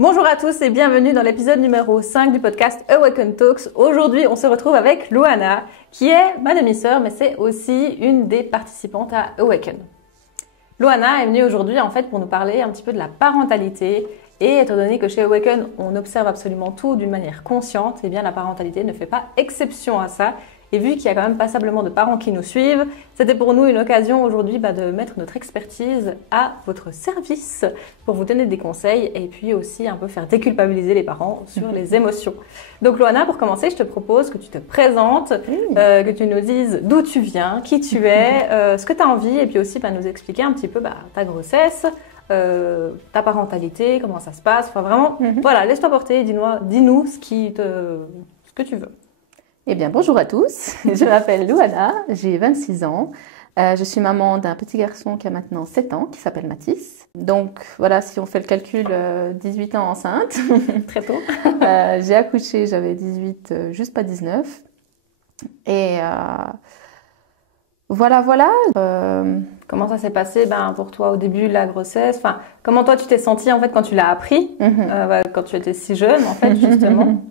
Bonjour à tous et bienvenue dans l'épisode numéro 5 du podcast Awaken Talks. Aujourd'hui, on se retrouve avec Louana, qui est ma demi-sœur, mais c'est aussi une des participantes à Awaken. Louana est venue aujourd'hui en fait pour nous parler un petit peu de la parentalité. Et étant donné que chez Awaken, on observe absolument tout d'une manière consciente, eh bien la parentalité ne fait pas exception à ça. Et vu qu'il y a quand même passablement de parents qui nous suivent, c'était pour nous une occasion aujourd'hui de mettre notre expertise à votre service pour vous donner des conseils et puis aussi un peu faire déculpabiliser les parents sur les émotions. Donc Louana, pour commencer, je te propose que tu te présentes, que tu nous dises d'où tu viens, qui tu es, ce que tu as envie et puis aussi nous expliquer un petit peu ta grossesse, ta parentalité, comment ça se passe. Enfin vraiment, voilà, laisse-toi porter, dis-nous ce que tu veux. Eh bien, bonjour à tous, je m'appelle Louana, j'ai 26 ans, je suis maman d'un petit garçon qui a maintenant 7 ans, qui s'appelle Mathis. Donc voilà, si on fait le calcul, 18 ans enceinte, Très tôt. J'ai accouché, j'avais 18, juste pas 19. Et voilà. Comment ça s'est passé pour toi au début de la grossesse? Enfin, comment toi tu t'es sentie en fait quand tu l'as appris, quand tu étais si jeune en fait justement?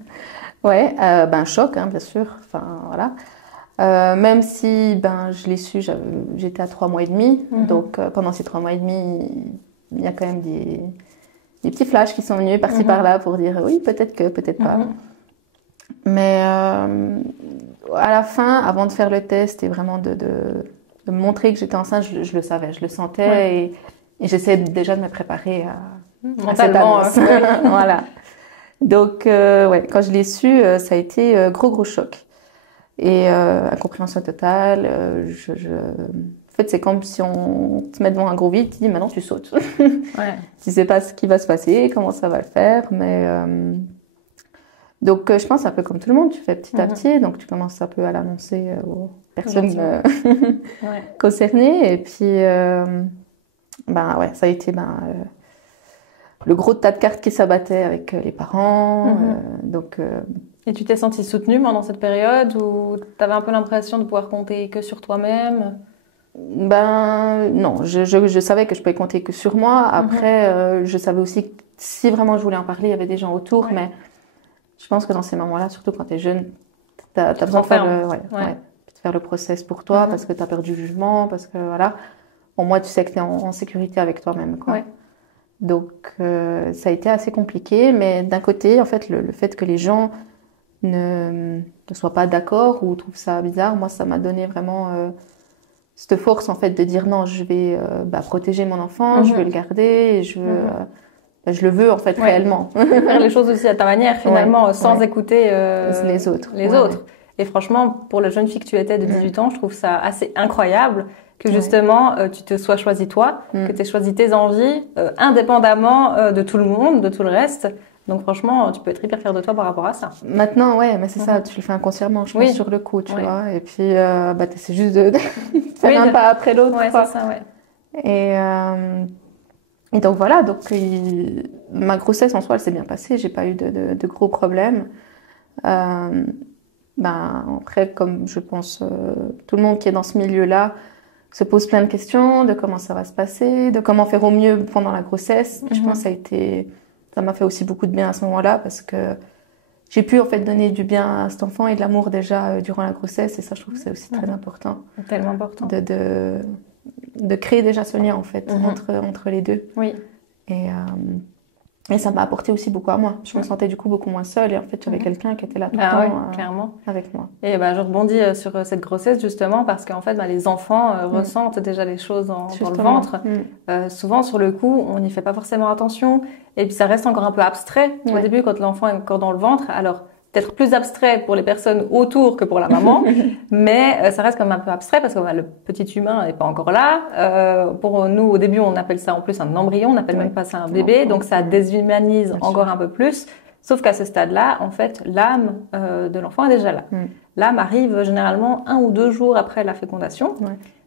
Ouais, choc, bien sûr. Enfin, voilà. Même si, je l'ai su, j'étais à 3 mois et demi. Donc, pendant ces 3 mois et demi, il y a quand même des petits flashs qui sont venus par-ci par-là pour dire oui, peut-être que, peut-être pas. Mais à la fin, avant de faire le test et vraiment de me montrer que j'étais enceinte, je le savais, je le sentais et j'essayais déjà de me préparer à cette annonce. Voilà. Donc, quand je l'ai su, ça a été gros choc. Et incompréhension totale. En fait, c'est comme si on te met devant un gros vide, tu dis maintenant tu sautes. Tu sais pas ce qui va se passer, comment ça va le faire, mais donc je pense un peu comme tout le monde, tu fais petit à petit, donc tu commences un peu à l'annoncer aux personnes concernées, et puis ça a été le gros tas de cartes qui s'abattait avec les parents. Et tu t'es sentie soutenue pendant cette période ou tu avais un peu l'impression de pouvoir compter que sur toi-même? Non, je savais que je pouvais compter que sur moi. Après, je savais aussi que si vraiment je voulais en parler, il y avait des gens autour. Mais je pense que dans ces moments-là, surtout quand tu es jeune, tu as besoin de faire le process pour toi parce que tu as peur du jugement, parce que voilà. Bon, moi, tu sais que tu es en sécurité avec toi-même, quoi. Ouais. Donc, ça a été assez compliqué, mais d'un côté, en fait, le fait que les gens ne soient pas d'accord ou trouvent ça bizarre, moi, ça m'a donné vraiment cette force, en fait, de dire non, je vais protéger mon enfant, je veux le garder, et je le veux, en fait, réellement. Faire les choses aussi à ta manière, finalement, sans écouter les autres. Et franchement, pour la jeune fille que tu étais de 18 ans, je trouve ça assez incroyable que justement tu te sois choisi toi, que tu aies choisi tes envies indépendamment de tout le monde, de tout le reste. Donc franchement, tu peux être hyper fière de toi par rapport à ça. Maintenant, mais c'est ça, tu le fais inconsciemment, je pense, sur le coup, tu vois. Et puis, c'est juste de faire un pas après l'autre. Ouais, c'est ça, Et donc voilà, ma grossesse en soi, elle s'est bien passée, j'ai pas eu de gros problèmes. Après, comme je pense tout le monde qui est dans ce milieu-là, se pose plein de questions de comment ça va se passer, de comment faire au mieux pendant la grossesse. Je pense que ça m'a fait aussi beaucoup de bien à ce moment-là parce que j'ai pu en fait donner du bien à cet enfant et de l'amour déjà durant la grossesse et ça je trouve que c'est aussi très important. Tellement important. De créer déjà ce lien en fait entre les deux. Oui. Et ça m'a apporté aussi beaucoup à moi. Je me sentais du coup beaucoup moins seule et en fait j'avais quelqu'un qui était là tout le temps clairement. Avec moi. Et je rebondis sur cette grossesse justement parce qu'en fait les enfants ressentent déjà les choses dans le ventre. Souvent sur le coup on n'y fait pas forcément attention et puis ça reste encore un peu abstrait au début quand l'enfant est encore dans le ventre. Alors peut-être plus abstrait pour les personnes autour que pour la maman, mais ça reste quand même un peu abstrait parce que le petit humain n'est pas encore là. Pour nous, au début, on appelle ça en plus un embryon, on n'appelle même pas ça un bébé, donc ça déshumanise encore un peu plus. Sauf qu'à ce stade-là, en fait, l'âme de l'enfant est déjà là. L'âme arrive généralement 1 ou 2 jours après la fécondation.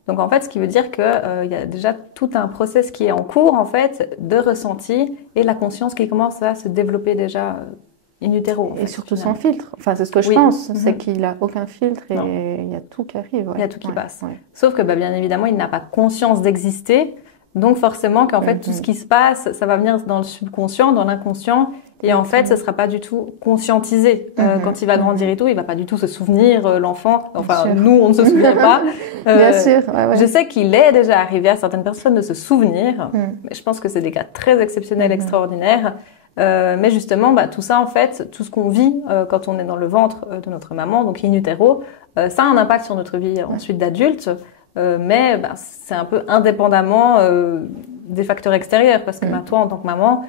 Donc en fait, ce qui veut dire que y a déjà tout un process qui est en cours en fait de ressenti et la conscience qui commence à se développer déjà. In utero, et surtout sans filtre. Enfin, c'est ce que je pense, c'est qu'il n'a aucun filtre et il y a tout qui arrive. Il y a tout qui passe. Sauf que bien évidemment, il n'a pas conscience d'exister Donc forcément qu'en fait tout ce qui se passe, ça va venir dans le subconscient, dans l'inconscient, et en fait ça sera pas du tout conscientisé. Quand il va grandir et tout, il va pas du tout se souvenir, l'enfant. Enfin nous on ne se souvient pas. Bien sûr. Ouais. Je sais qu'il est déjà arrivé à certaines personnes de se souvenir, mais je pense que c'est des cas très exceptionnels, extraordinaires. Mais justement, tout ça en fait, tout ce qu'on vit quand on est dans le ventre de notre maman, donc in utero, ça a un impact sur notre vie ensuite d'adulte. Mais c'est un peu indépendamment des facteurs extérieurs parce que toi en tant que maman,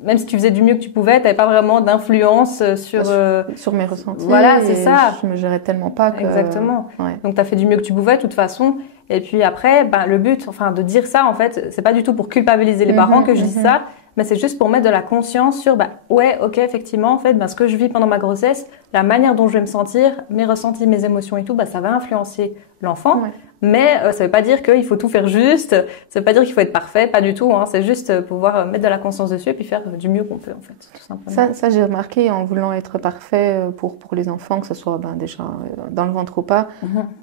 même si tu faisais du mieux que tu pouvais, t'avais pas vraiment d'influence sur mes ressentis. Voilà, c'est ça. Je me gérais tellement pas que exactement. Donc t'as fait du mieux que tu pouvais de toute façon. Et puis après, le but, enfin de dire ça en fait, c'est pas du tout pour culpabiliser les parents que je dis ça. Mais c'est juste pour mettre de la conscience sur, ouais, ok, effectivement, en fait, ce que je vis pendant ma grossesse, la manière dont je vais me sentir, mes ressentis, mes émotions et tout, ça va influencer l'enfant. Ouais. Mais ça veut pas dire qu'il faut tout faire juste, ça veut pas dire qu'il faut être parfait, pas du tout. C'est juste pouvoir mettre de la conscience dessus et puis faire du mieux qu'on peut, en fait, tout simplement. Ça j'ai remarqué en voulant être parfait pour les enfants, que ce soit déjà dans le ventre ou pas,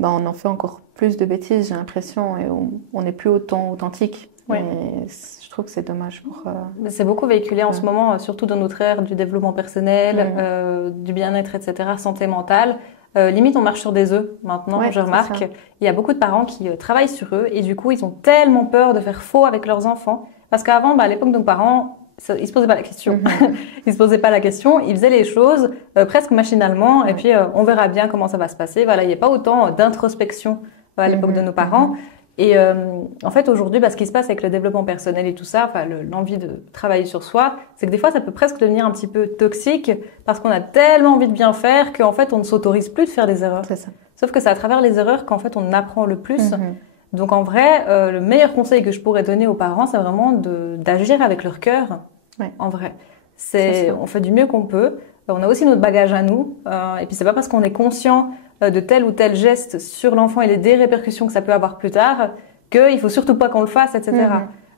on en fait encore plus de bêtises, j'ai l'impression, et on n'est plus autant authentique. Ouais. Et je trouve que c'est dommage pour... C'est beaucoup véhiculé en ce moment, surtout dans notre ère du développement personnel, du bien-être, etc., santé mentale. Limite, on marche sur des œufs maintenant, je remarque. Il y a beaucoup de parents qui travaillent sur eux et du coup, ils ont tellement peur de faire faux avec leurs enfants. Parce qu'avant, à l'époque de nos parents, ils se posaient pas la question. Ils se posaient pas la question, ils faisaient les choses presque machinalement et puis on verra bien comment ça va se passer. Voilà, il n'y a pas autant d'introspection à l'époque de nos parents. Et en fait, aujourd'hui, ce qui se passe avec le développement personnel et tout ça, l'envie de travailler sur soi, c'est que des fois, ça peut presque devenir un petit peu toxique parce qu'on a tellement envie de bien faire qu'en fait, on ne s'autorise plus de faire des erreurs. C'est ça. Sauf que c'est à travers les erreurs qu'en fait, on apprend le plus. Donc en vrai, le meilleur conseil que je pourrais donner aux parents, c'est vraiment d'agir avec leur cœur. En vrai, on fait du mieux qu'on peut. On a aussi notre bagage à nous. Et puis c'est pas parce qu'on est conscient de tel ou tel geste sur l'enfant et des répercussions que ça peut avoir plus tard qu'il faut surtout pas qu'on le fasse, etc.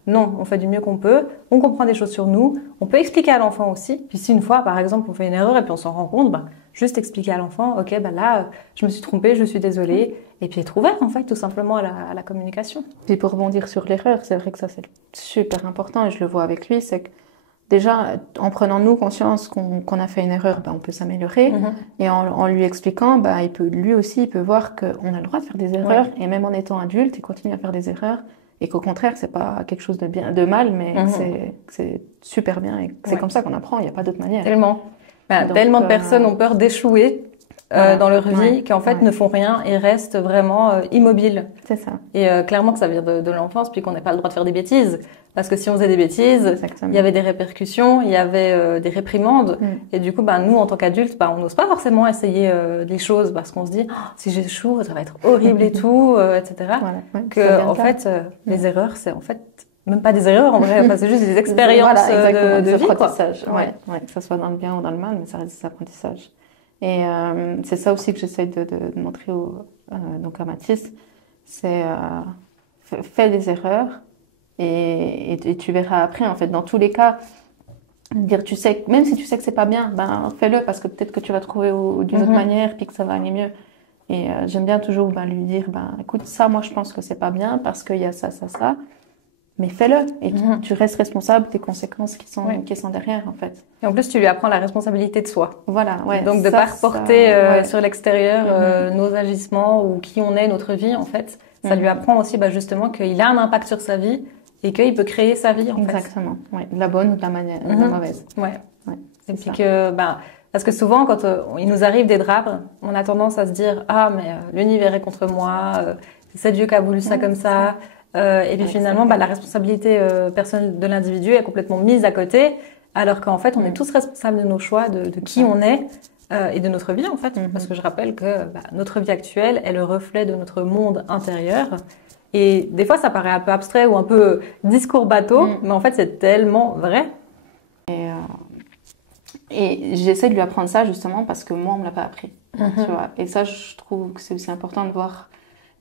Non, on fait du mieux qu'on peut. On comprend des choses sur nous. On peut expliquer à l'enfant aussi. Puis si une fois, par exemple, on fait une erreur et puis on s'en rend compte, juste expliquer à l'enfant, ok, là, je me suis trompée, je suis désolée. Et puis être ouvert, en fait, tout simplement à la communication. Et pour rebondir sur l'erreur, c'est vrai que ça, c'est super important et je le vois avec lui, c'est que déjà, en prenant nous conscience qu'on a fait une erreur, on peut s'améliorer. Et en lui expliquant, lui aussi, il peut voir qu'on a le droit de faire des erreurs. Et même en étant adulte, il continue à faire des erreurs. Et qu'au contraire, c'est pas quelque chose de mal, mais c'est super bien. Et c'est comme ça qu'on apprend, il n'y a pas d'autre manière. Tellement. Tellement de personnes ont peur d'échouer dans leur vie qu'en fait ne font rien et restent vraiment immobiles. C'est ça. Et clairement que ça vient de l'enfance, puis qu'on n'a pas le droit de faire des bêtises. Parce que si on faisait des bêtises, il y avait des répercussions, il y avait des réprimandes. Et du coup, nous, en tant qu'adultes, on n'ose pas forcément essayer des choses parce qu'on se dit si j'échoue, ça va être horrible et tout, etc. En fait, les erreurs, c'est en fait même pas des erreurs en vrai, c'est juste des expériences de vie, apprentissage. Que ça soit dans le bien ou dans le mal, mais ça reste des apprentissages. Et c'est ça aussi que j'essaie de montrer donc à Mathis, c'est fais des erreurs et tu verras après, en fait, dans tous les cas, dire même si tu sais que c'est pas bien, fais-le parce que peut-être que tu vas trouver d'une autre manière puis que ça va aller mieux. Et j'aime bien toujours lui dire, écoute, ça, moi je pense que c'est pas bien parce qu'il y a ça, mais fais-le et tu restes responsable des conséquences qui sont derrière, en fait. Et en plus, tu lui apprends la responsabilité de soi. Voilà, Donc de pas reporter sur l'extérieur nos agissements ou qui on est, notre vie, en fait. Ça lui apprend aussi justement qu'il a un impact sur sa vie et qu'il peut créer sa vie, en fait. Exactement, de la bonne ou de la mauvaise. Et puis que, parce que souvent, quand il nous arrive des drames, on a tendance à se dire, mais l'univers est contre moi, c'est Dieu qui a voulu ça comme ça. Et puis finalement, la responsabilité personnelle de l'individu est complètement mise à côté, alors qu'en fait, on est tous responsables de nos choix, de qui on est et de notre vie, en fait. Parce que je rappelle que notre vie actuelle est le reflet de notre monde intérieur. Et des fois, ça paraît un peu abstrait ou un peu discours bateau, mais en fait, c'est tellement vrai. Et j'essaie de lui apprendre ça justement parce que moi, on me l'a pas appris. Tu vois. Et ça, je trouve que c'est aussi important de voir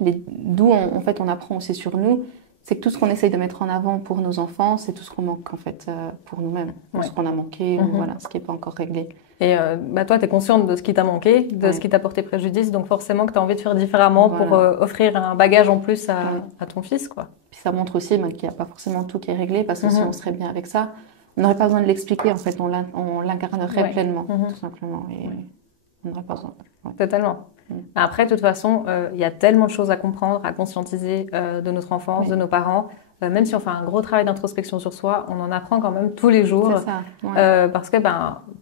d'où en fait on apprend aussi sur nous. c'est que tout ce qu'on essaye de mettre en avant pour nos enfants, c'est tout ce qu'on manque en fait pour nous-mêmes, Ouais. ce qu'on a manqué ou voilà, ce qui n'est pas encore réglé. Et toi, tu es consciente de ce qui t'a manqué, de ce qui t'a porté préjudice, donc forcément que tu as envie de faire différemment pour offrir un bagage en plus à ton fils, quoi. Puis ça montre aussi qu'il n'y a pas forcément tout qui est réglé, parce que si on serait bien avec ça, on n'aurait pas besoin de l'expliquer, en fait, on l'incarnerait pleinement, tout simplement, et on n'aurait pas besoin. Ouais. Totalement. Après, de toute façon, il y a tellement de choses à comprendre, à conscientiser de notre enfance, de nos parents. Même si on fait un gros travail d'introspection sur soi, on en apprend quand même tous les jours. C'est ça, parce que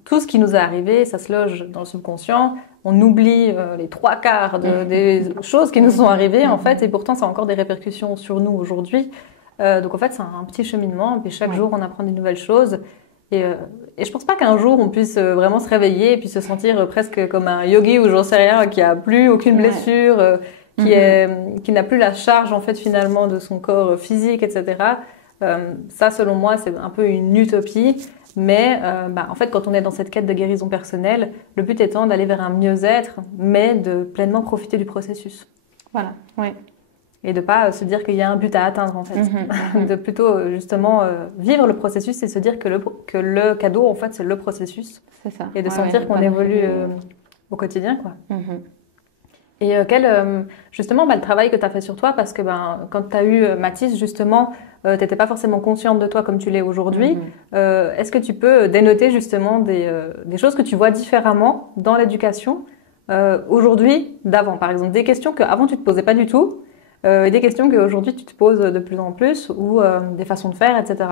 tout ce qui nous est arrivé, ça se loge dans le subconscient. On oublie les 3/4 des choses qui nous sont arrivées, en fait, et pourtant, ça a encore des répercussions sur nous aujourd'hui. Donc, en fait, c'est un petit cheminement. Et puis, chaque jour, on apprend des nouvelles choses. Et je pense pas qu'un jour, on puisse vraiment se réveiller et puis se sentir presque comme un yogi ou j'en sais rien, qui a plus aucune blessure, qui n'a plus la charge en fait finalement de son corps physique, etc. Ça, selon moi, c'est un peu une utopie. Mais en fait, quand on est dans cette quête de guérison personnelle, le but étant d'aller vers un mieux-être, mais de pleinement profiter du processus. Voilà, oui. Et de pas se dire qu'il y a un but à atteindre en fait. De plutôt justement vivre le processus et se dire que le cadeau en fait c'est le processus. C'est ça. Et de sentir qu'on évolue au quotidien, quoi. Et justement, le travail que tu as fait sur toi, parce que quand tu as eu Mathis, justement, tu n'étais pas forcément consciente de toi comme tu l'es aujourd'hui. Est-ce que tu peux dénoter justement des choses que tu vois différemment dans l'éducation aujourd'hui d'avant? Par exemple, des questions qu'avant tu ne te posais pas du tout, et des questions qu'aujourd'hui tu te poses de plus en plus, ou des façons de faire, etc.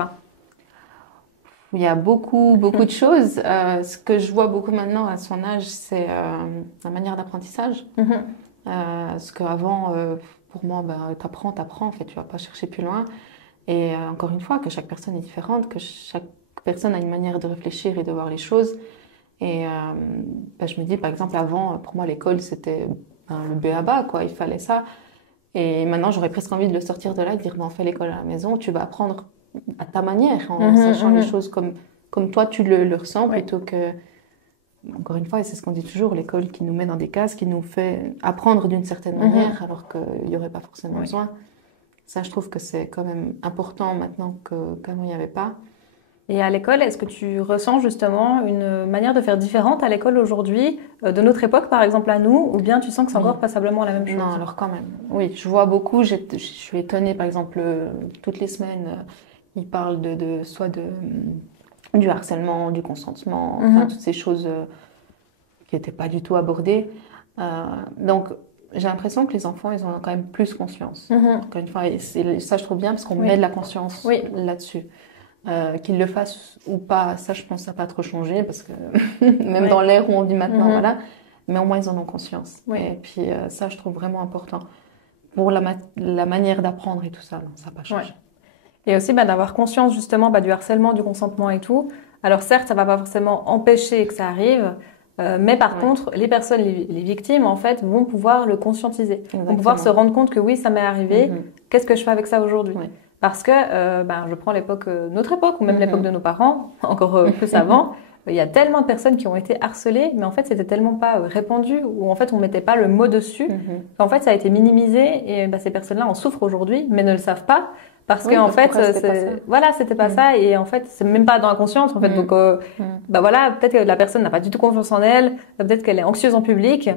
Il y a beaucoup de choses. Ce que je vois beaucoup maintenant à son âge, c'est la manière d'apprentissage. Parce qu'avant, pour moi, t'apprends, en fait, tu vas pas chercher plus loin. Et encore une fois, que chaque personne est différente, que chaque personne a une manière de réfléchir et de voir les choses. Et je me dis, par exemple, avant, pour moi, l'école, c'était le b.a.-ba, quoi. Il fallait ça. Et maintenant, j'aurais presque envie de le sortir de là et de dire, on fait l'école à la maison, tu vas apprendre à ta manière, en sachant les choses comme toi tu le ressens, plutôt que, encore une fois, et c'est ce qu'on dit toujours, l'école qui nous met dans des cases, qui nous fait apprendre d'une certaine manière, alors qu'il n'y aurait pas forcément besoin. Ça, je trouve que c'est quand même important maintenant qu'avant il n'y avait pas. Et à l'école, est-ce que tu ressens justement une manière de faire différente à l'école aujourd'hui, de notre époque par exemple à nous, ou bien tu sens que c'est encore passablement la même chose? Non, alors quand même. Oui, je vois beaucoup, je suis étonnée par exemple, toutes les semaines, ils parlent soit du harcèlement, du consentement, toutes ces choses qui n'étaient pas du tout abordées. Donc, j'ai l'impression que les enfants, ils en ont quand même plus conscience. Encore une fois, et ça je trouve bien parce qu'on met de la conscience là-dessus. Qu'ils le fassent ou pas, ça je pense que ça n'a pas trop changé parce que même dans l'ère où on vit maintenant, voilà. Mais au moins ils en ont conscience. Et puis ça je trouve vraiment important. Pour la manière d'apprendre et tout ça, non, ça n'a pas changé. Et aussi d'avoir conscience justement du harcèlement, du consentement et tout. Alors certes, ça va pas forcément empêcher que ça arrive, mais par contre, les personnes, les victimes en fait, vont pouvoir le conscientiser, vont pouvoir se rendre compte que oui, ça m'est arrivé. Qu'est-ce que je fais avec ça aujourd'hui? Parce que je prends notre époque ou même l'époque de nos parents, encore plus avant. Il y a tellement de personnes qui ont été harcelées, mais en fait, c'était tellement pas répandu, ou en fait, on mettait pas le mot dessus. En fait, ça a été minimisé, et ces personnes-là en souffrent aujourd'hui, mais ne le savent pas. Parce que en fait, c'était pas ça, et en fait, c'est même pas dans la conscience, en fait. Donc, peut-être que la personne n'a pas du tout confiance en elle, peut-être qu'elle est anxieuse en public,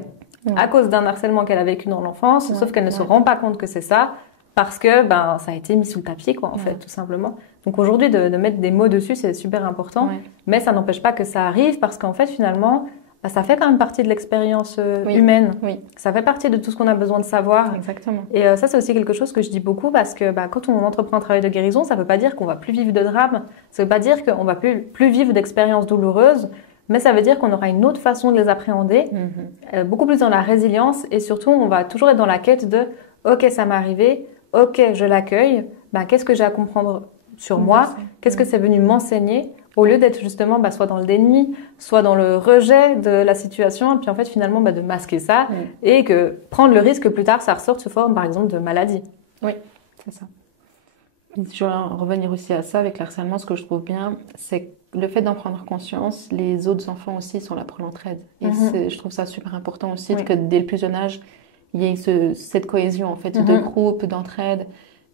à cause d'un harcèlement qu'elle a vécu dans l'enfance, sauf qu'elle ne se rend pas compte que c'est ça, parce que, ça a été mis sous le tapis, quoi, en fait, tout simplement. Donc aujourd'hui, de mettre des mots dessus, c'est super important, mais ça n'empêche pas que ça arrive, parce qu'en fait, finalement, ça fait quand même partie de l'expérience humaine. Ça fait partie de tout ce qu'on a besoin de savoir. Exactement. Et ça, c'est aussi quelque chose que je dis beaucoup parce que quand on entreprend un travail de guérison, ça ne veut pas dire qu'on va plus vivre de drame. Ça ne veut pas dire qu'on va plus vivre d'expériences douloureuses, mais ça veut dire qu'on aura une autre façon de les appréhender, beaucoup plus dans la résilience, et surtout, on va toujours être dans la quête de « Ok, ça m'est arrivé, ok, je l'accueille, qu'est-ce que j'ai à comprendre sur moi, qu'est-ce que c'est venu m'enseigner ?» Au lieu d'être justement soit dans le déni, soit dans le rejet de la situation, et puis en fait finalement de masquer ça, et que prendre le risque que plus tard ça ressorte sous forme par exemple de maladie. Oui, c'est ça. Je vais revenir aussi à ça avec le harcèlement, ce que je trouve bien, c'est le fait d'en prendre conscience, les autres enfants aussi sont là pour l'entraide. Et je trouve ça super important aussi que dès le plus jeune âge, il y ait cette cohésion en fait de groupe, d'entraide.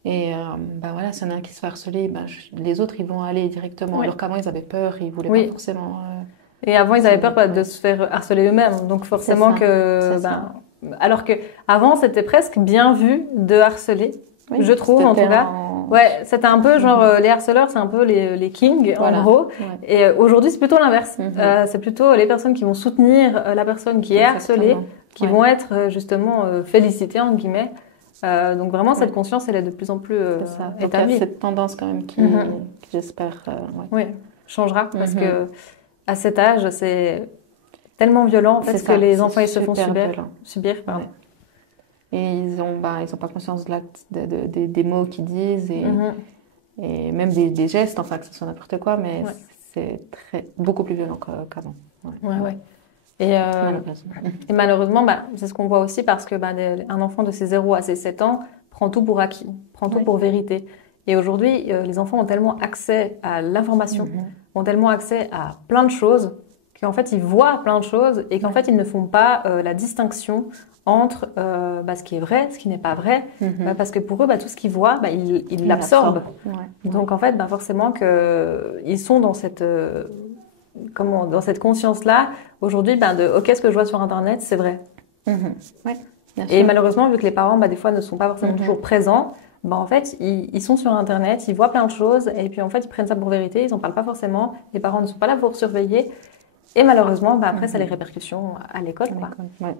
Et voilà, s'il y en a un qui se fait harceler, les autres, ils vont aller directement. Oui. Alors qu'avant, ils avaient peur, ils voulaient Oui. pas forcément... Et avant, ils avaient peur ouais. de se faire harceler eux-mêmes. Donc forcément C'est ça, que... c'est ça. alors que avant, c'était presque bien vu de harceler, Oui, je trouve en tout c'était cas. Ouais, c'était un peu genre les harceleurs, c'est un peu les kings Voilà. en gros. Ouais. Et aujourd'hui, c'est plutôt l'inverse. Mhm. C'est plutôt les personnes qui vont soutenir la personne qui est harcelée, Exactement. qui Ouais. vont être justement félicitées entre guillemets. Donc vraiment, cette Ouais. conscience, elle est de plus en plus C'est ça. Donc, il y a établie. cette tendance quand même qui j'espère, Oui, changera parce Mhm. que à cet âge, c'est tellement violent en fait C'est ce que ça, les c'est enfants ils se font super subir. violent. Subir, pardon. Ouais. Et ils ont pas conscience de l'acte, des mots qu'ils disent et même des gestes, enfin que ce soit n'importe quoi, mais Ouais. c'est beaucoup plus violent qu'avant. Ouais. Et Malheureusement. Et malheureusement, c'est ce qu'on voit aussi parce que un enfant de ses 0 à ses 7 ans prend tout pour acquis, prend tout Oui. pour vérité. Et aujourd'hui, les enfants ont tellement accès à l'information, ont tellement accès à plein de choses, qu'en fait, ils voient plein de choses et qu'en fait, ils ne font pas la distinction entre ce qui est vrai, ce qui n'est pas vrai, parce que pour eux, tout ce qu'ils voient, ils l'absorbent. Ouais. Donc en fait, forcément qu'ils sont dans cette... dans cette conscience-là, aujourd'hui, ok, ce que je vois sur Internet, c'est vrai. Ouais, bien Et sûr. malheureusement, vu que les parents, des fois, ne sont pas forcément toujours présents, en fait, ils sont sur Internet, ils voient plein de choses, et puis en fait, ils prennent ça pour vérité, ils n'en parlent pas forcément, les parents ne sont pas là pour surveiller, et malheureusement, après, ça a les répercussions à l'école. Ouais.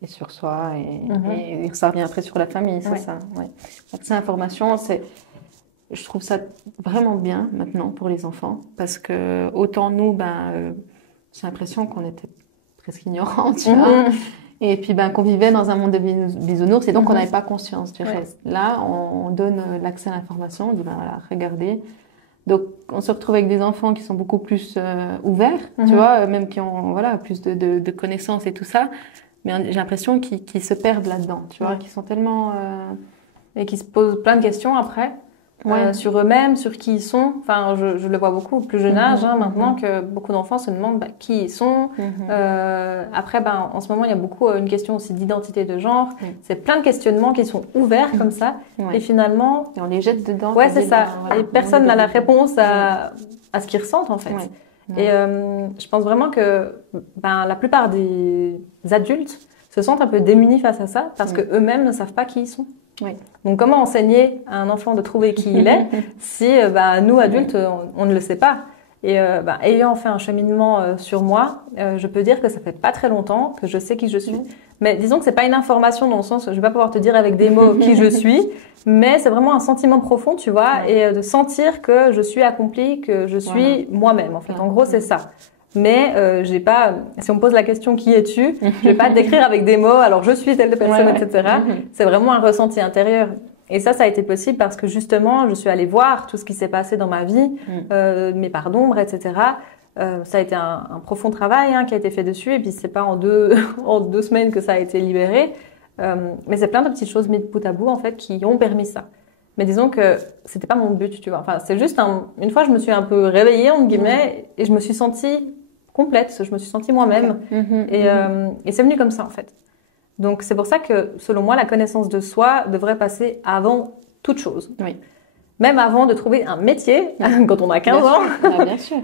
Et sur soi, et ça revient après sur la famille, c'est ça. Ouais. L'accès à l'information, je trouve ça vraiment bien maintenant pour les enfants, parce que autant nous, j'ai l'impression qu'on était presque ignorants, tu vois. Et puis qu'on vivait dans un monde de bisounours et donc on n'avait pas conscience du reste. Là, on donne l'accès à l'information, on dit voilà, regardez. Donc on se retrouve avec des enfants qui sont beaucoup plus ouverts, tu vois, même qui ont plus de connaissances et tout ça. Mais j'ai l'impression qu'ils se perdent là-dedans, tu vois, qu'ils sont tellement... Et qui se posent plein de questions après. Sur eux-mêmes, sur qui ils sont. Enfin, je le vois beaucoup au plus jeune âge maintenant que beaucoup d'enfants se demandent qui ils sont. Après, en ce moment, il y a beaucoup une question aussi d'identité de genre. C'est plein de questionnements qui sont ouverts comme ça. Et finalement... Et on les jette dedans. Ouais, c'est ça. Et personne n'a la réponse à ce qu'ils ressentent, en fait. Et je pense vraiment que la plupart des adultes se sentent un peu démunis face à ça parce que eux-mêmes ne savent pas qui ils sont. Donc, comment enseigner à un enfant de trouver qui il est si nous, adultes, on ne le sait pas? Et ayant fait un cheminement sur moi, je peux dire que ça fait pas très longtemps que je sais qui je suis. Mais disons que c'est pas une information dans le sens, je vais pas pouvoir te dire avec des mots qui je suis, mais c'est vraiment un sentiment profond, tu vois, et de sentir que je suis accomplie, que je suis moi-même. En fait, en gros, c'est ça. Mais j'ai pas. Si on me pose la question qui es-tu, je vais pas te décrire avec des mots. Alors je suis telle personne, etc. C'est vraiment un ressenti intérieur. Et ça a été possible parce que justement, je suis allée voir tout ce qui s'est passé dans ma vie, mes parts d'ombre, etc. Ça a été un profond travail qui a été fait dessus. Et puis c'est pas en deux semaines que ça a été libéré. Mais c'est plein de petites choses mises bout à bout en fait qui ont permis ça. Mais disons que c'était pas mon but, tu vois. Enfin, c'est juste une fois, je me suis un peu réveillée entre guillemets et je me suis sentie complète. Je me suis sentie moi-même et c'est venu comme ça en fait. Donc c'est pour ça que selon moi, la connaissance de soi devrait passer avant toute chose. Même avant de trouver un métier quand on a 15 ans. Bien sûr.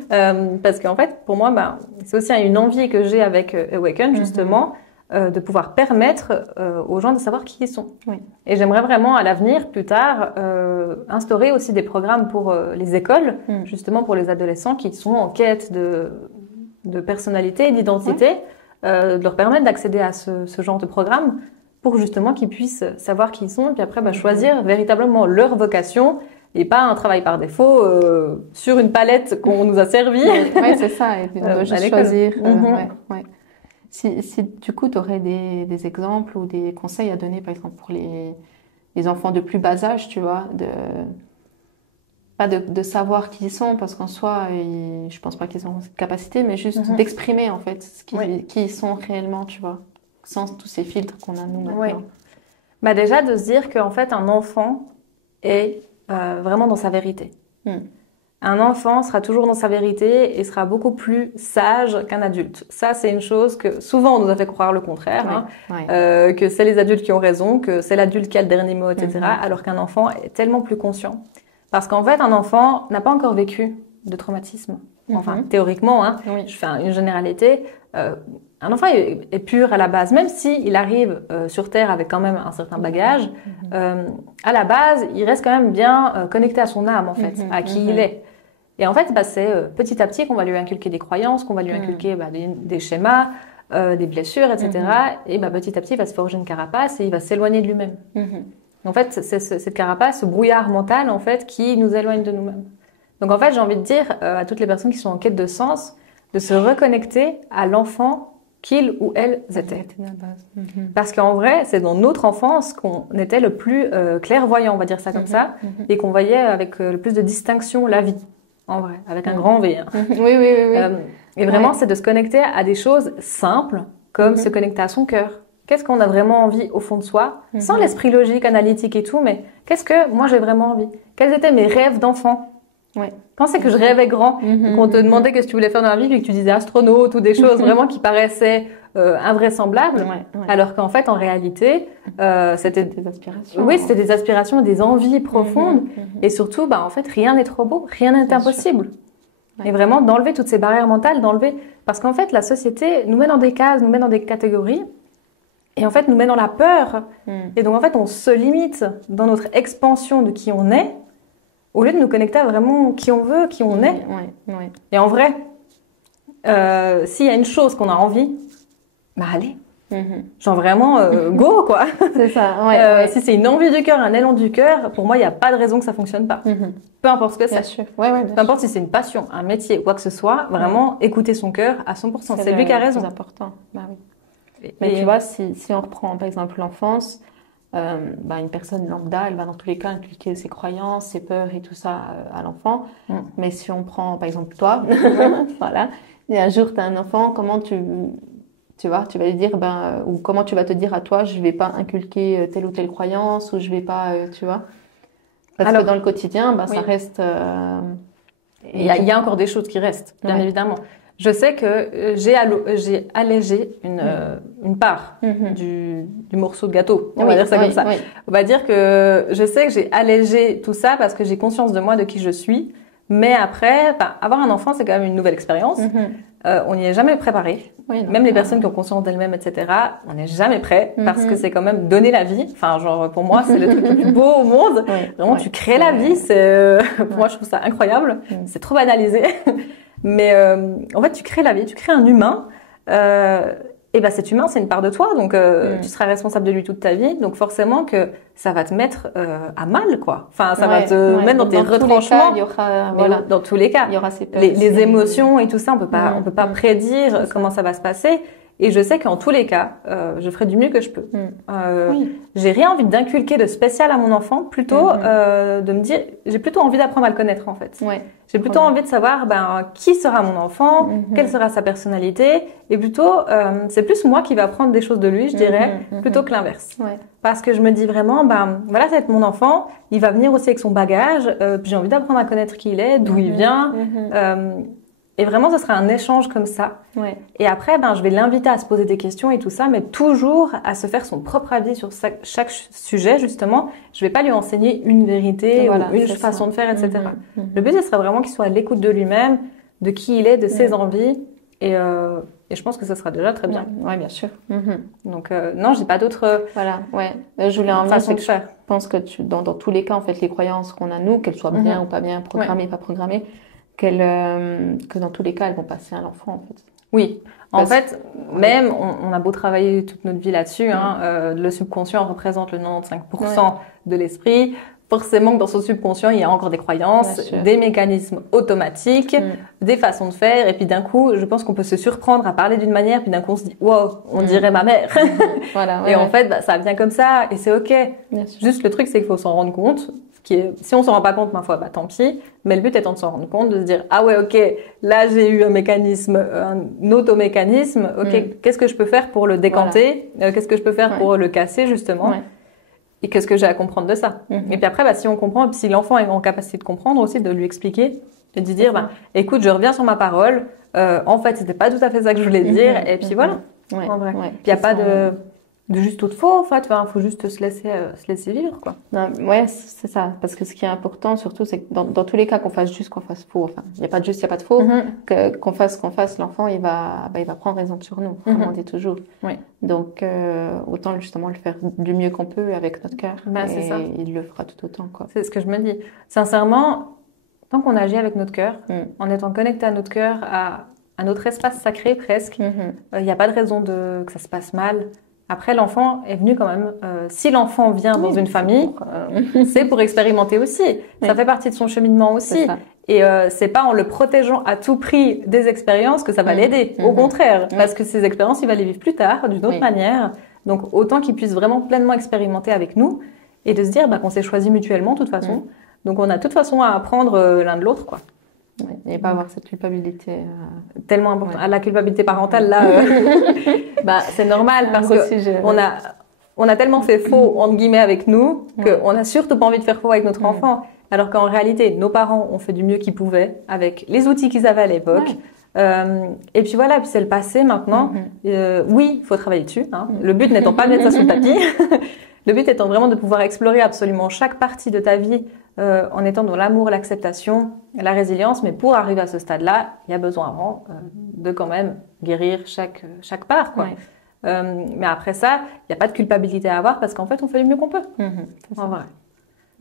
Parce qu'en fait, pour moi, c'est aussi une envie que j'ai avec Awaken justement. De pouvoir permettre aux gens de savoir qui ils sont. Et j'aimerais vraiment à l'avenir, plus tard, instaurer aussi des programmes pour les écoles, justement pour les adolescents qui sont en quête de personnalité et d'identité, de leur permettre d'accéder à ce genre de programme pour justement qu'ils puissent savoir qui ils sont et puis après choisir véritablement leur vocation et pas un travail par défaut sur une palette qu'on nous a servie. Oui, c'est ça. Et puis on doit juste choisir. Si du coup, tu aurais des exemples ou des conseils à donner, par exemple, pour les enfants de plus bas âge, tu vois, pas de savoir qui ils sont, parce qu'en soi, je pense pas qu'ils ont cette capacité, mais juste d'exprimer, en fait, qui ils sont réellement, tu vois, sans tous ces filtres qu'on a nous maintenant. Déjà, de se dire qu'en fait, un enfant est vraiment dans sa vérité. un enfant sera toujours dans sa vérité et sera beaucoup plus sage qu'un adulte. Ça, c'est une chose que souvent on nous a fait croire le contraire, que c'est les adultes qui ont raison, que c'est l'adulte qui a le dernier mot, etc. Alors qu'un enfant est tellement plus conscient. Parce qu'en fait, un enfant n'a pas encore vécu de traumatisme. Enfin, théoriquement, je fais une généralité. Un enfant est pur à la base, même s'il arrive sur Terre avec quand même un certain bagage. À la base, il reste quand même bien connecté à son âme, en fait, à qui il est. Et en fait, c'est petit à petit qu'on va lui inculquer des croyances, qu'on va lui inculquer des schémas, des blessures, etc. Et petit à petit, il va se forger une carapace et il va s'éloigner de lui-même. En fait, c'est cette carapace, ce brouillard mental, en fait, qui nous éloigne de nous-mêmes. Donc en fait, j'ai envie de dire à toutes les personnes qui sont en quête de sens, de se reconnecter à l'enfant qu'ils ou elles étaient. Parce qu'en vrai, c'est dans notre enfance qu'on était le plus clairvoyant, on va dire ça comme ça, et qu'on voyait avec le plus de distinction la vie, en vrai, avec un grand V. Oui. Et vraiment, c'est de se connecter à des choses simples, comme se connecter à son cœur. Qu'est-ce qu'on a vraiment envie au fond de soi, sans l'esprit logique, analytique et tout, mais qu'est-ce que moi j'ai vraiment envie? Quels étaient mes rêves d'enfant? Quand c'est que je rêvais grand, qu'on te demandait qu'est-ce que tu voulais faire dans la vie, et que tu disais astronaute ou des choses vraiment qui paraissaient invraisemblables, alors qu'en fait, en réalité, c'était des aspirations. Oui, c'était des aspirations, des envies profondes, et surtout, en fait, rien n'est trop beau, rien n'est impossible. Et vraiment d'enlever toutes ces barrières mentales, parce qu'en fait, la société nous met dans des cases, nous met dans des catégories, et en fait, nous met dans la peur. Et donc, en fait, on se limite dans notre expansion de qui on est, au lieu de nous connecter à vraiment qui on veut, qui on est. Et en vrai, s'il y a une chose qu'on a envie, allez. Genre vraiment, go, quoi. C'est ça, Si c'est une envie du cœur, un élan du cœur, pour moi, il n'y a pas de raison que ça fonctionne pas. Peu importe ce que c'est. Bien sûr. Peu importe si c'est une passion, un métier, quoi que ce soit, vraiment, écouter son cœur à 100%. C'est lui qui a raison. C'est important. Mais tu vois, si on reprend, par exemple, l'enfance, une personne lambda, elle va dans tous les cas inculquer ses croyances, ses peurs et tout ça à l'enfant. Mais si on prend, par exemple, toi, voilà, et un jour, tu as un enfant, comment tu vas lui dire, ou comment tu vas te dire à toi, je vais pas inculquer telle ou telle croyance, ou je vais pas, tu vois. Parce que dans le quotidien, ça reste... Il y a encore des choses qui restent, bien évidemment. Je sais que j'ai allégé une part du morceau de gâteau. On va dire ça comme ça. On va dire que je sais que j'ai allégé tout ça parce que j'ai conscience de moi, de qui je suis. Mais après, avoir un enfant, c'est quand même une nouvelle expérience. On n'y est jamais préparé. Même les personnes qui ont conscience d'elles-mêmes, etc., on n'est jamais prêt parce que c'est quand même donner la vie. Enfin, genre, pour moi, c'est le truc le plus beau au monde. Vraiment, tu crées la vie. Pour moi, je trouve ça incroyable. C'est trop banalisé. Mais en fait, tu crées la vie, tu crées un humain. Et cet humain, c'est une part de toi, donc tu seras responsable de lui toute ta vie. Donc forcément que ça va te mettre à mal, quoi. Enfin, ça va te mettre dans tes retranchements. Dans tous les cas, il y aura ces peurs, les émotions et tout ça, on peut pas prédire comment ça va se passer. Et je sais qu'en tous les cas, je ferai du mieux que je peux. J'ai rien envie d'inculquer de spécial à mon enfant, plutôt de me dire, j'ai plutôt envie d'apprendre à le connaître en fait. J'ai plutôt envie de savoir qui sera mon enfant, quelle sera sa personnalité, et plutôt c'est plus moi qui vais apprendre des choses de lui, je dirais, plutôt que l'inverse. Parce que je me dis vraiment, voilà, ça va être mon enfant, il va venir aussi avec son bagage, puis j'ai envie d'apprendre à connaître qui il est, d'où il vient. Et vraiment, ce sera un échange comme ça. Et après, je vais l'inviter à se poser des questions et tout ça, mais toujours à se faire son propre avis sur chaque sujet, justement. Je vais pas lui enseigner une vérité ou une façon de faire, etc. Le but, ce serait vraiment qu'il soit à l'écoute de lui-même, de qui il est, de ses envies. Et je pense que ça sera déjà très bien. Oui, bien sûr. Donc, non, j'ai pas d'autres... Voilà, je voulais en façon de faire. Je pense que dans tous les cas, en fait, les croyances qu'on a, nous, qu'elles soient bien ou pas bien, programmées, pas programmées, que dans tous les cas, elles vont passer à l'enfant, en fait. Oui. En fait, même, on a beau travailler toute notre vie là-dessus, le subconscient représente le 95% de l'esprit. Forcément que dans son subconscient, il y a encore des croyances, des mécanismes automatiques, des façons de faire. Et puis d'un coup, je pense qu'on peut se surprendre à parler d'une manière, puis d'un coup, on se dit, wow, on dirait ma mère. Et en fait, ça vient comme ça, et c'est OK. Juste le truc, c'est qu'il faut s'en rendre compte. Si on s'en rend pas compte, ma foi, tant pis. Mais le but étant de s'en rendre compte, de se dire, ah ouais, OK, là, j'ai eu un mécanisme, un automécanisme. OK, qu'est-ce que je peux faire pour le décanter? Qu'est-ce que je peux faire pour le casser, justement? Et qu'est-ce que j'ai à comprendre de ça? Et puis après, si on comprend, si l'enfant est en capacité de comprendre aussi, de lui expliquer, Et de dire, écoute, je reviens sur ma parole. En fait, c'était pas tout à fait ça que je voulais dire. Et puis voilà. Ouais, En vrai. ouais. Puis il n'y a pas de juste ou de faux, en fait. Faut juste se laisser vivre, quoi. Non, ouais, c'est ça. Parce que ce qui est important, surtout, c'est que dans tous les cas, qu'on fasse juste, qu'on fasse faux. Enfin, il n'y a pas de juste, il n'y a pas de faux. Qu'on fasse, l'enfant, il va prendre exemple sur nous, comme on dit toujours. Oui. Donc, autant justement le faire du mieux qu'on peut avec notre cœur. C'est ça. Il le fera tout autant, quoi. C'est ce que je me dis. Sincèrement, tant qu'on agit avec notre cœur, en étant connecté à notre cœur, à notre espace sacré presque, il n'y a pas de raison que ça se passe mal. Après, l'enfant est venu quand même. Si l'enfant vient dans une famille, c'est pour expérimenter aussi. Ça fait partie de son cheminement aussi. Et c'est pas en le protégeant à tout prix des expériences que ça va l'aider. Au contraire, parce que ces expériences, il va les vivre plus tard, d'une autre manière. Donc, autant qu'il puisse vraiment pleinement expérimenter avec nous et de se dire qu'on s'est choisi mutuellement, de toute façon. Donc, on a de toute façon à apprendre l'un de l'autre, quoi. Ouais, et pas avoir cette culpabilité. Tellement important. La culpabilité parentale, là, c'est normal parce que on a tellement fait faux, entre guillemets, avec nous, qu'on a surtout pas envie de faire faux avec notre enfant. Alors qu'en réalité, nos parents ont fait du mieux qu'ils pouvaient avec les outils qu'ils avaient à l'époque. Et puis voilà, puis c'est le passé maintenant. Oui, il faut travailler dessus. Le but n'étant pas de mettre ça sous le tapis. Le but étant vraiment de pouvoir explorer absolument chaque partie de ta vie en étant dans l'amour, l'acceptation, la résilience. Mais pour arriver à ce stade-là, il y a besoin avant de quand même guérir chaque part, quoi. Mais après ça, il n'y a pas de culpabilité à avoir parce qu'en fait, on fait du mieux qu'on peut. En vrai.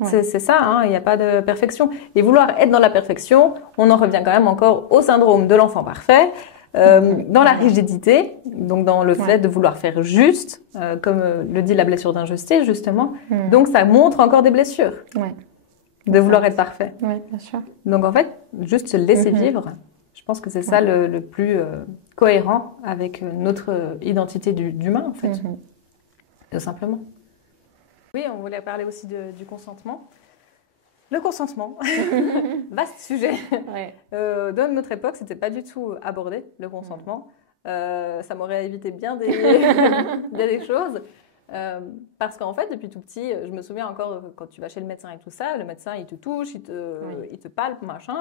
C'est ça, il n'y a pas de perfection. Et vouloir être dans la perfection, on en revient quand même encore au syndrome de l'enfant parfait. Dans la rigidité, donc dans le fait de vouloir faire juste, comme le dit la blessure d'injustice justement. Donc ça montre encore des blessures de vouloir être parfait. Oui, bien sûr. Donc en fait, juste se laisser vivre, je pense que c'est ça le plus cohérent avec notre identité d'humain en fait, tout simplement. Oui, on voulait parler aussi du consentement. Le consentement, vaste sujet. Dans notre époque, c'était pas du tout abordé, le consentement. Ça m'aurait évité bien des choses. Parce qu'en fait, depuis tout petit, je me souviens encore quand tu vas chez le médecin et tout ça, le médecin, il te touche, il te palpe, machin.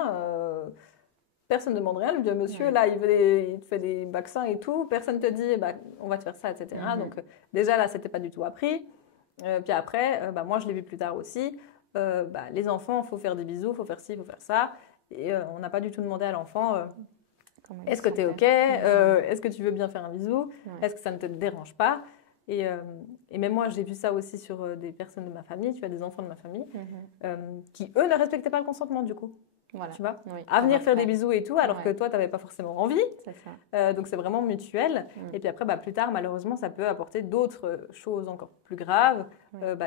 Personne ne demande rien. Le vieux monsieur, là, il te fait des vaccins et tout. Personne ne te dit, on va te faire ça, etc. Donc, déjà, là, c'était pas du tout appris. Puis après, moi, je l'ai vu plus tard aussi. Les enfants, il faut faire des bisous, il faut faire ci, il faut faire ça. Et on n'a pas du tout demandé à l'enfant est-ce que tu es OK est-ce que tu veux bien faire un bisou est-ce que ça ne te dérange pas et même moi, j'ai vu ça aussi sur des personnes de ma famille, tu vois, des enfants de ma famille, qui, eux, ne respectaient pas le consentement, du coup. Voilà. Tu vois, à venir faire des bisous et tout, alors que toi, tu n'avais pas forcément envie. C'est ça. Donc, c'est vraiment mutuel. Et puis après, plus tard, malheureusement, ça peut apporter d'autres choses encore plus graves,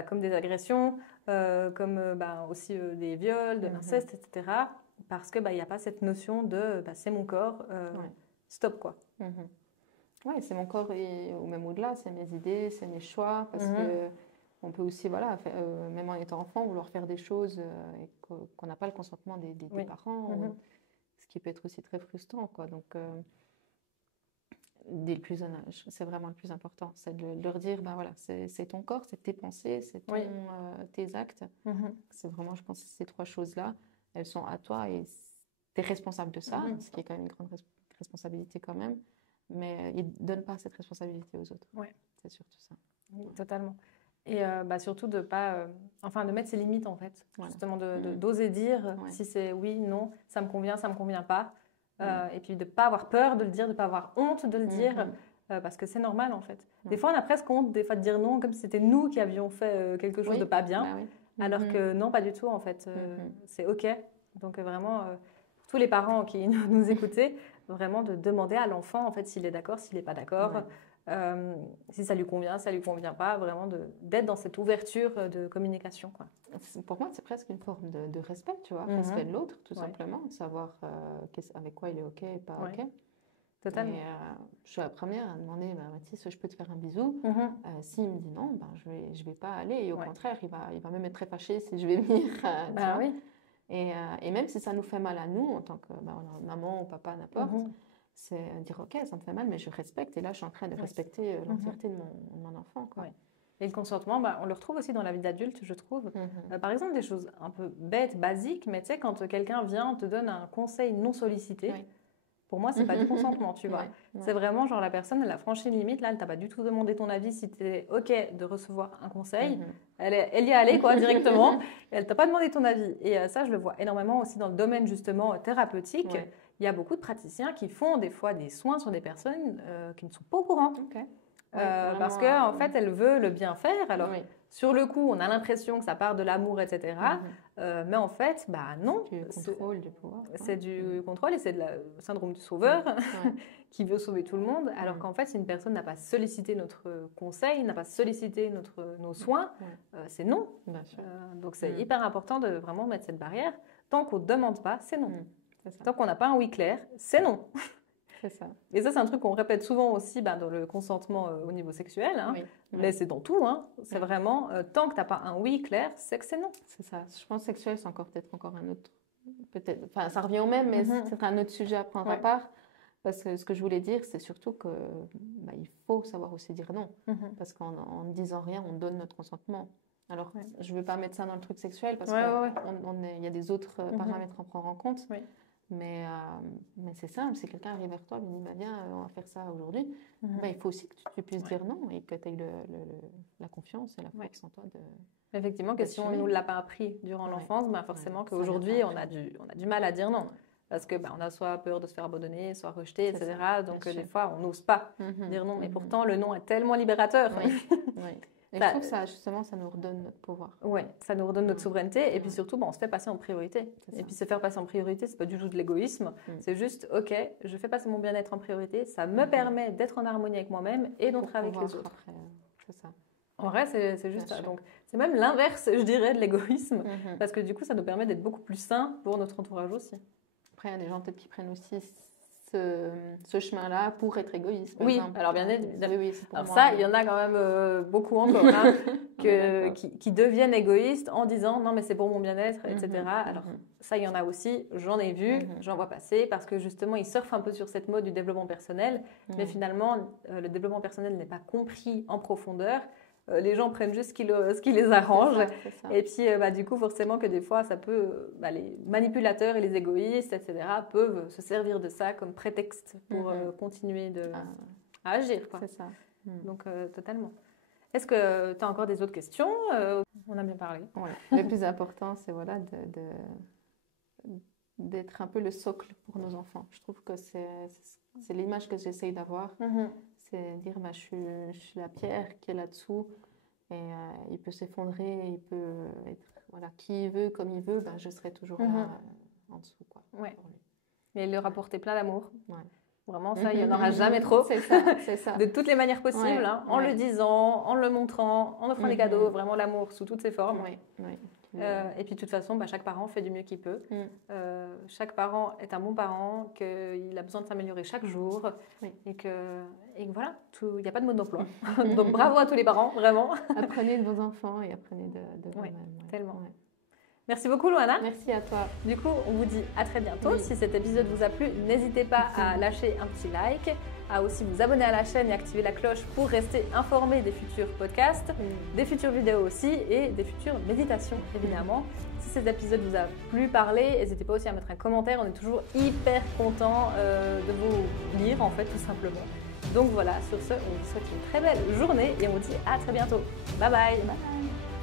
comme des agressions, comme aussi des viols, de l'inceste, etc. Parce qu'il n'y a pas cette notion de c'est mon corps, stop, quoi. Oui, c'est mon corps, ou même au-delà, c'est mes idées, c'est mes choix, parce que on peut aussi, même en étant enfant, vouloir faire des choses et qu'on n'a pas le consentement des parents, ce qui peut être aussi très frustrant, quoi. Donc, dès le plus jeune âge, c'est vraiment le plus important, c'est de leur dire, c'est ton corps, c'est tes pensées, c'est tes actes. C'est vraiment, je pense, ces trois choses-là, elles sont à toi et tu es responsable de ça, ce qui est quand même une grande responsabilité quand même. Mais ils ne donnent pas cette responsabilité aux autres. C'est surtout ça. Totalement. Et surtout de pas, de mettre ses limites en fait. Justement d'oser dire si c'est oui, non, ça me convient pas. Et puis de pas avoir peur de le dire, de pas avoir honte de le dire, parce que c'est normal en fait. Des fois on a presque honte des fois de dire non, comme si c'était nous qui avions fait quelque chose de pas bien, alors que non, pas du tout en fait. C'est ok. Donc vraiment, tous les parents qui nous écoutaient, vraiment de demander à l'enfant en fait s'il est d'accord, s'il n'est pas d'accord, si ça lui convient pas, vraiment d'être dans cette ouverture de communication, quoi. Pour moi, c'est presque une forme de respect, tu vois, respect de l'autre, tout simplement, savoir avec quoi il est ok et pas ok. Totalement. Et je suis la première à demander, Mathis, je peux te faire un bisou. S'il me dit non, je vais pas aller. Et au contraire, il va même être très fâché si je vais venir. Et même si ça nous fait mal à nous, en tant que maman ou papa, n'importe, c'est dire ok, ça me fait mal, mais je respecte. Et là, je suis en train de respecter l'entièreté de mon enfant, quoi. Et le consentement, on le retrouve aussi dans la vie d'adulte, je trouve. Par exemple, des choses un peu bêtes, basiques, mais tu sais, quand quelqu'un vient, te donne un conseil non sollicité, pour moi, c'est pas du consentement, tu vois. C'est vraiment genre la personne, elle a franchi une limite, là, elle t'a pas du tout demandé ton avis si t'es OK de recevoir un conseil. Elle y est allée, quoi, directement. Et elle t'a pas demandé ton avis. Et ça, je le vois énormément aussi dans le domaine, justement, thérapeutique. Il y a beaucoup de praticiens qui font des fois des soins sur des personnes qui ne sont pas au courant. Parce qu'en fait, elle veut le bien faire. Alors, sur le coup, on a l'impression que ça part de l'amour, etc. Mais en fait, non. Du contrôle, du pouvoir. C'est du contrôle et c'est le syndrome du sauveur qui veut sauver tout le monde. Alors qu'en fait, si une personne n'a pas sollicité notre conseil, n'a pas sollicité nos soins, c'est non. Donc, c'est hyper important de vraiment mettre cette barrière. Tant qu'on ne demande pas, c'est non. Tant qu'on n'a pas un oui clair, c'est non. C'est ça. Et ça, c'est un truc qu'on répète souvent aussi dans le consentement au niveau sexuel. Mais c'est dans tout. C'est vraiment, tant que tu n'as pas un oui clair, c'est que c'est non. C'est ça. Je pense que sexuel, c'est peut-être encore un autre... Enfin, ça revient au même, mais c'est un autre sujet à prendre à part. Parce que ce que je voulais dire, c'est surtout que il faut savoir aussi dire non. Parce qu'en ne disant rien, on donne notre consentement. Alors, je ne veux pas mettre ça dans le truc sexuel parce qu'il y a des autres paramètres à prendre en compte. Mais c'est simple, si quelqu'un arrive vers toi et lui dit viens, on va faire ça aujourd'hui, il faut aussi que tu puisses dire non et que tu aies la confiance et la force en toi de... Effectivement, que si on ne nous l'a pas appris durant l'enfance, forcément qu'aujourd'hui, on a du mal à dire non. Parce que on a soit peur de se faire abandonner, soit rejeter, etc. Donc, des fois, on n'ose pas dire non. Et pourtant, le non est tellement libérateur. Et je trouve que ça, justement, ça nous redonne notre pouvoir. Oui, ça nous redonne notre souveraineté. Et puis surtout, on se fait passer en priorité. Et puis se faire passer en priorité, c'est pas du tout de l'égoïsme. C'est juste, OK, je fais passer mon bien-être en priorité. Ça me permet d'être en harmonie avec moi-même et d'entrer avec les autres. C'est ça. En vrai, c'est juste ça. Donc, c'est même l'inverse, je dirais, de l'égoïsme. Parce que du coup, ça nous permet d'être beaucoup plus sains pour notre entourage aussi. Après, il y a des gens peut-être qui prennent aussi ce chemin-là pour être égoïste. Oui, exemple. Alors bien évidemment. Oui, alors ça, il y en a quand même beaucoup encore qui deviennent égoïstes en disant non mais c'est pour mon bien-être, etc. Alors ça, il y en a aussi, j'en ai vu, j'en vois passer parce que justement ils surfent un peu sur cette mode du développement personnel, mais finalement le développement personnel n'est pas compris en profondeur. Les gens prennent juste ce qui les arrange. C'est ça. Et puis, du coup, forcément que des fois, ça peut... les manipulateurs et les égoïstes, etc., peuvent se servir de ça comme prétexte pour continuer à agir. Quoi. C'est ça. Donc, totalement. Est-ce que tu as encore des autres questions On a bien parlé. Le plus important, c'est d'être un peu le socle pour nos enfants. Je trouve que c'est l'image que j'essaye d'avoir. C'est dire je suis la pierre qui est là-dessous et il peut s'effondrer, il peut être qui il veut, comme il veut, je serai toujours là en dessous. Quoi, pour lui. Mais leur apporter plein d'amour. Vraiment, ça, il n'y en aura jamais trop. C'est ça. De toutes les manières possibles, en le disant, en le montrant, en offrant des cadeaux, vraiment l'amour sous toutes ses formes. Et puis de toute façon, chaque parent fait du mieux qu'il peut. Chaque parent est un bon parent, qu'il a besoin de s'améliorer chaque jour et que voilà, il n'y a pas de mode d'emploi. Donc bravo à tous les parents, vraiment. Apprenez de vos enfants et apprenez de vous-même. Tellement. Merci beaucoup, Louana. Merci à toi. Du coup, on vous dit à très bientôt. Si cet épisode vous a plu, n'hésitez pas à lâcher un petit like, à aussi vous abonner à la chaîne et activer la cloche pour rester informé des futurs podcasts, des futures vidéos aussi et des futures méditations, évidemment. Si cet épisode vous a plu parler, n'hésitez pas aussi à mettre un commentaire. On est toujours hyper content de vous lire, en fait, tout simplement. Donc voilà, sur ce, on vous souhaite une très belle journée et on vous dit à très bientôt. Bye bye. Bye bye.